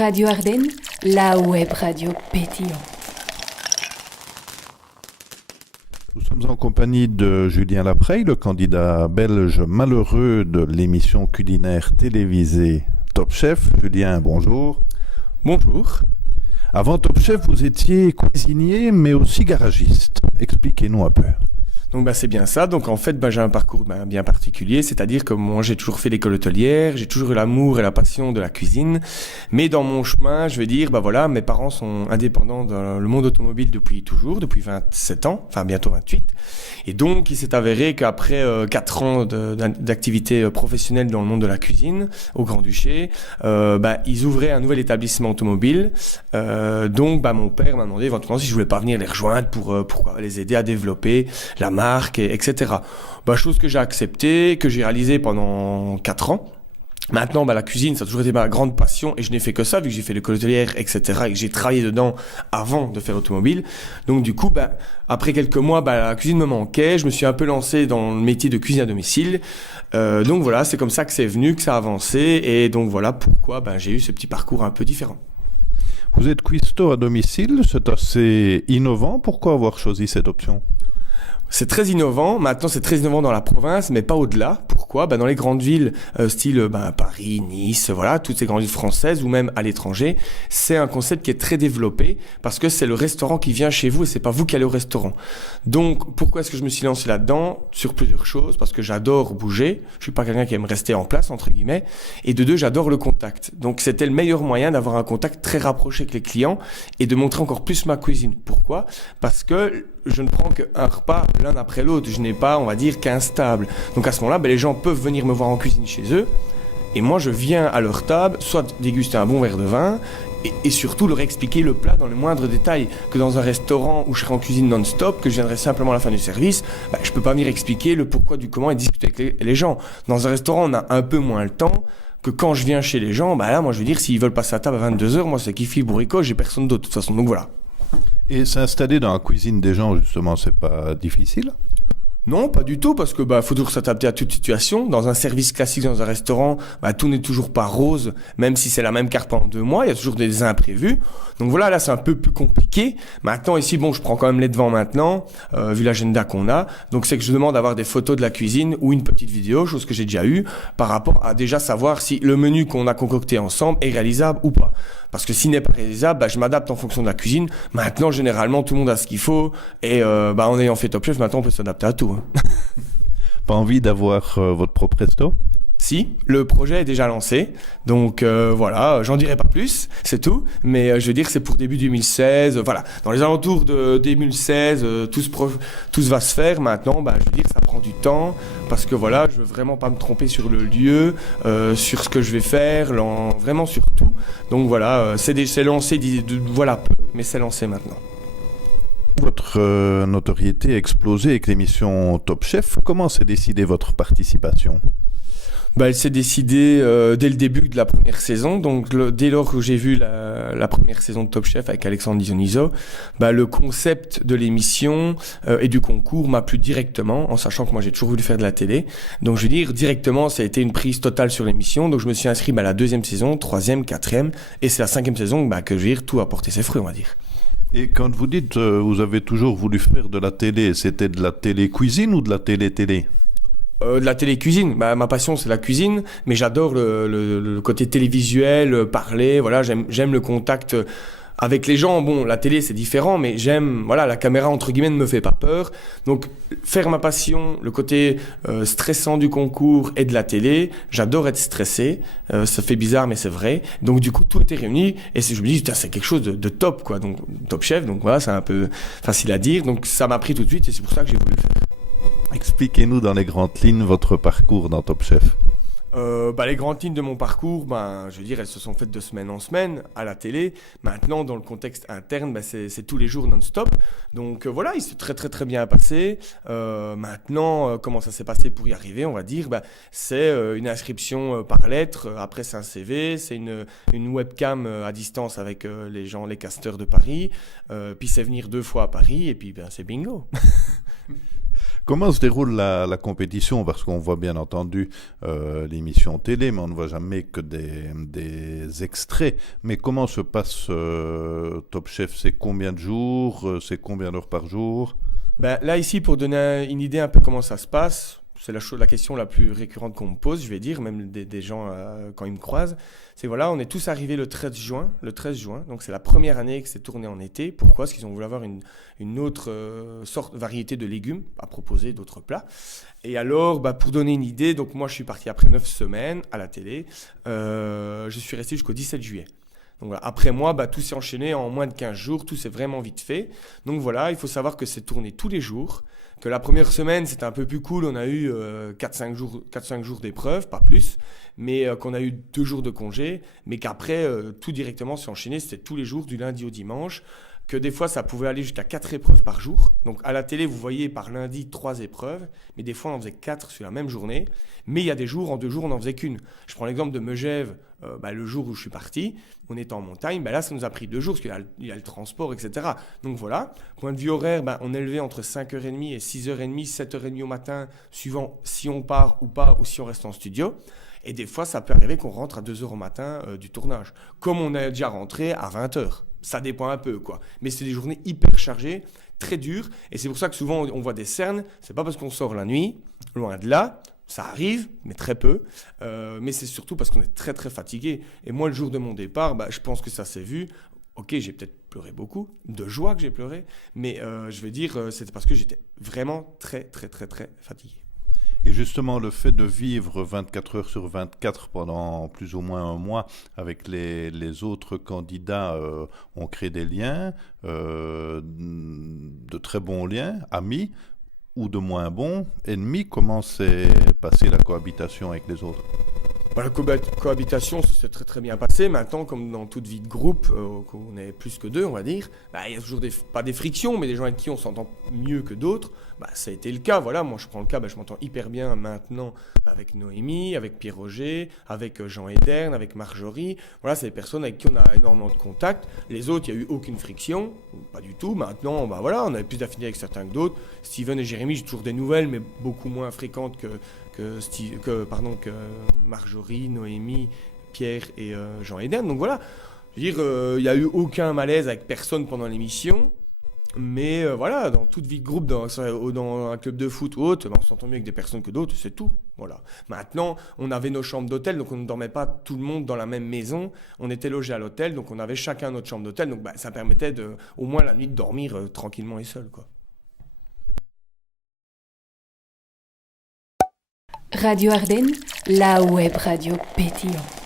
Radio Ardennes, la web radio pétillante. Nous sommes en compagnie de Julien Lapreille, le candidat belge malheureux de l'émission culinaire télévisée Top Chef. Julien, bonjour. Bonjour. Avant Top Chef, vous étiez cuisinier, mais aussi garagiste. Expliquez-nous un peu. Donc c'est bien ça. Donc en fait j'ai un parcours bien particulier, c'est-à-dire que moi j'ai toujours fait l'école hôtelière, j'ai toujours eu l'amour et la passion de la cuisine, mais dans mon chemin, je veux dire mes parents sont indépendants dans le monde automobile depuis 27 ans, enfin bientôt 28. Et donc il s'est avéré qu'après 4 ans d'activité professionnelle dans le monde de la cuisine au Grand-Duché, ils ouvraient un nouvel établissement automobile. Donc mon père m'a demandé éventuellement si je voulais pas venir les rejoindre pour les aider à développer la marque, etc. Chose que j'ai acceptée, que j'ai réalisée pendant 4 ans. Maintenant, la cuisine, ça a toujours été ma grande passion et je n'ai fait que ça, vu que j'ai fait l'école hôtelière, etc. et que j'ai travaillé dedans avant de faire l'automobile. Donc du coup, après quelques mois, la cuisine me manquait. Je me suis un peu lancé dans le métier de cuisine à domicile. Donc voilà, c'est comme ça que c'est venu, que ça a avancé. Et donc voilà pourquoi j'ai eu ce petit parcours un peu différent. Vous êtes cuistot à domicile, c'est assez innovant. Pourquoi avoir choisi cette option ? C'est très innovant. Maintenant, c'est très innovant dans la province, mais pas au-delà. Pourquoi ? Dans les grandes villes, style Paris, Nice, toutes ces grandes villes françaises ou même à l'étranger, c'est un concept qui est très développé parce que c'est le restaurant qui vient chez vous et c'est pas vous qui allez au restaurant. Donc, pourquoi est-ce que je me suis lancé là-dedans ? Sur plusieurs choses, parce que j'adore bouger. Je suis pas quelqu'un qui aime rester en place, entre guillemets. Et de deux, j'adore le contact. Donc, c'était le meilleur moyen d'avoir un contact très rapproché avec les clients et de montrer encore plus ma cuisine. Pourquoi ? Parce que je ne prends qu'un repas l'un après l'autre. Je n'ai pas, on va dire, qu'un stable. Donc à ce moment-là, les gens peuvent venir me voir en cuisine chez eux. Et moi, je viens à leur table, soit déguster un bon verre de vin, et surtout leur expliquer le plat dans les moindres détails. Que dans un restaurant où je serai en cuisine non-stop, que je viendrai simplement à la fin du service, je peux pas venir expliquer le pourquoi du comment et discuter avec les gens. Dans un restaurant, on a un peu moins le temps que quand je viens chez les gens. Là, moi, je veux dire, s'ils veulent passer à table à 22h, moi, c'est kiffy bourricot, j'ai personne d'autre de toute façon. Donc voilà. Et s'installer dans la cuisine des gens, justement, c'est pas difficile ? Non, pas du tout, parce que faut toujours s'adapter à toute situation. Dans un service classique, dans un restaurant, tout n'est toujours pas rose, même si c'est la même carte pendant 2 mois, il y a toujours des imprévus. Donc voilà, là c'est un peu plus compliqué. Maintenant ici, je prends quand même les devants maintenant, vu l'agenda qu'on a. Donc c'est que je demande d'avoir des photos de la cuisine ou une petite vidéo, chose que j'ai déjà eue, par rapport à déjà savoir si le menu qu'on a concocté ensemble est réalisable ou pas. Parce que s'il n'est pas réalisable, je m'adapte en fonction de la cuisine. Maintenant, généralement, tout le monde a ce qu'il faut. Et en ayant fait Top Chef, maintenant, on peut s'adapter à tout. Pas envie d'avoir votre propre resto ? Si, le projet est déjà lancé. Donc j'en dirai pas plus, c'est tout. Mais je veux dire, c'est pour début 2016. Dans les alentours de 2016, tout se va se faire. Maintenant, je veux dire, ça prend du temps. Parce que je veux vraiment pas me tromper sur le lieu, sur ce que je vais faire, vraiment sur tout. Donc c'est lancé, peu, mais c'est lancé maintenant. Votre notoriété a explosé avec l'émission Top Chef. Comment s'est décidée votre participation ? Elle s'est décidée dès le début de la première saison. Donc dès lors que j'ai vu la première saison de Top Chef avec Alexandre Dioniso, le concept de l'émission et du concours m'a plu directement, en sachant que moi j'ai toujours voulu faire de la télé. Donc je veux dire, directement ça a été une prise totale sur l'émission. Donc je me suis inscrit à la 2e saison, 3e, 4e, et c'est la 5e saison que je veux dire, tout a porté ses fruits, on va dire. Et quand vous dites vous avez toujours voulu faire de la télé, c'était de la télé-cuisine ou de la télé-télé ? De la télé-cuisine. Ma passion, c'est la cuisine, mais j'adore le côté télévisuel, parler, j'aime le contact avec les gens. La télé, c'est différent, mais j'aime, la caméra, entre guillemets, ne me fait pas peur. Donc, faire ma passion, le côté stressant du concours et de la télé, j'adore être stressé. Ça fait bizarre, mais c'est vrai. Donc, du coup, tout était réuni, et je me dis, c'est quelque chose de top, quoi. Donc, Top Chef, donc c'est un peu facile à dire. Donc, ça m'a pris tout de suite, et c'est pour ça que j'ai voulu le faire. Expliquez-nous dans les grandes lignes votre parcours dans Top Chef. Les grandes lignes de mon parcours, je veux dire, elles se sont faites de semaine en semaine à la télé. Maintenant, dans le contexte interne, c'est tous les jours non-stop. Donc il s'est très très très bien passé. Maintenant, comment ça s'est passé pour y arriver, on va dire, c'est une inscription par lettre. Après, c'est un CV, c'est une webcam à distance avec les casteurs de Paris. Puis c'est venir 2 fois à Paris et puis c'est bingo. Comment se déroule la compétition? Parce qu'on voit bien entendu l'émission télé, mais on ne voit jamais que des extraits. Mais comment se passe Top Chef? C'est combien de jours? C'est combien d'heures par jour? Ben, là, ici, pour donner une idée un peu comment ça se passe, c'est la question la plus récurrente qu'on me pose, je vais dire, même des gens quand ils me croisent. C'est voilà, on est tous arrivés le 13 juin. Le 13 juin, donc c'est la première année que c'est tourné en été. Pourquoi? Parce qu'ils ont voulu avoir une autre variété de légumes à proposer, d'autres plats. Et alors, bah, pour donner une idée, donc moi je suis parti après 9 semaines à la télé. Je suis resté jusqu'au 17 juillet. Donc voilà. Après moi, bah, tout s'est enchaîné en moins de 15 jours, tout s'est vraiment vite fait. Donc voilà, il faut savoir que c'est tourné tous les jours, que la première semaine c'était un peu plus cool, on a eu 4-5 jours d'épreuve, pas plus, mais qu'on a eu 2 jours de congé, mais qu'après tout directement s'est enchaîné, c'était tous les jours du lundi au dimanche, que des fois ça pouvait aller jusqu'à 4 épreuves par jour. Donc à la télé, vous voyez par lundi 3 épreuves, mais des fois on en faisait 4 sur la même journée, mais il y a des jours, en 2 jours on n'en faisait qu'une. Je prends l'exemple de Megève, le jour où je suis parti, on était en montagne, là ça nous a pris 2 jours, parce qu'il y a le transport, etc. Donc voilà, point de vue horaire, on est levé entre 5h30 et 6h30, 7h30 au matin, suivant si on part ou pas, ou si on reste en studio. Et des fois, ça peut arriver qu'on rentre à 2h au matin du tournage, comme on est déjà rentré à 20h. Ça dépend un peu, quoi. Mais c'est des journées hyper chargées, très dures, et c'est pour ça que souvent on voit des cernes. C'est pas parce qu'on sort la nuit, loin de là. Ça arrive, mais très peu. Mais c'est surtout parce qu'on est très très fatigué. Et moi, le jour de mon départ, je pense que ça s'est vu. Ok, j'ai peut-être pleuré beaucoup, de joie que j'ai pleuré, mais je veux dire, c'était parce que j'étais vraiment très très très très fatigué. Et justement, le fait de vivre 24 heures sur 24 pendant plus ou moins un mois avec les autres candidats, on crée des liens, de très bons liens, amis, ou de moins bons, ennemis. Comment s'est passée la cohabitation avec les autres? La cohabitation, ça s'est très très bien passé. Maintenant, comme dans toute vie de groupe, qu'on est plus que 2, on va dire, il y a toujours pas des frictions, mais des gens avec qui on s'entend mieux que d'autres. Ça a été le cas. Voilà, moi je prends le cas, je m'entends hyper bien maintenant avec Noémie, avec Pierre-Roger, avec Jean Edern, avec Marjorie. Voilà, c'est des personnes avec qui on a énormément de contacts. Les autres, il n'y a eu aucune friction, pas du tout. Maintenant, voilà, on avait plus d'affinité avec certains que d'autres. Steven et Jérémy, j'ai toujours des nouvelles, mais beaucoup moins fréquentes que Marjorie, Noémie, Pierre et Jean Edern. Donc voilà, je veux dire, il n'y a eu aucun malaise avec personne pendant l'émission. Mais voilà, dans toute vie de groupe, dans un club de foot ou autre, on s'entend mieux avec des personnes que d'autres, c'est tout. Voilà. Maintenant, on avait nos chambres d'hôtel, donc on ne dormait pas tout le monde dans la même maison. On était logés à l'hôtel, donc on avait chacun notre chambre d'hôtel. Donc ça permettait au moins la nuit de dormir tranquillement et seul, quoi. Radio Ardennes, la web radio pétillante.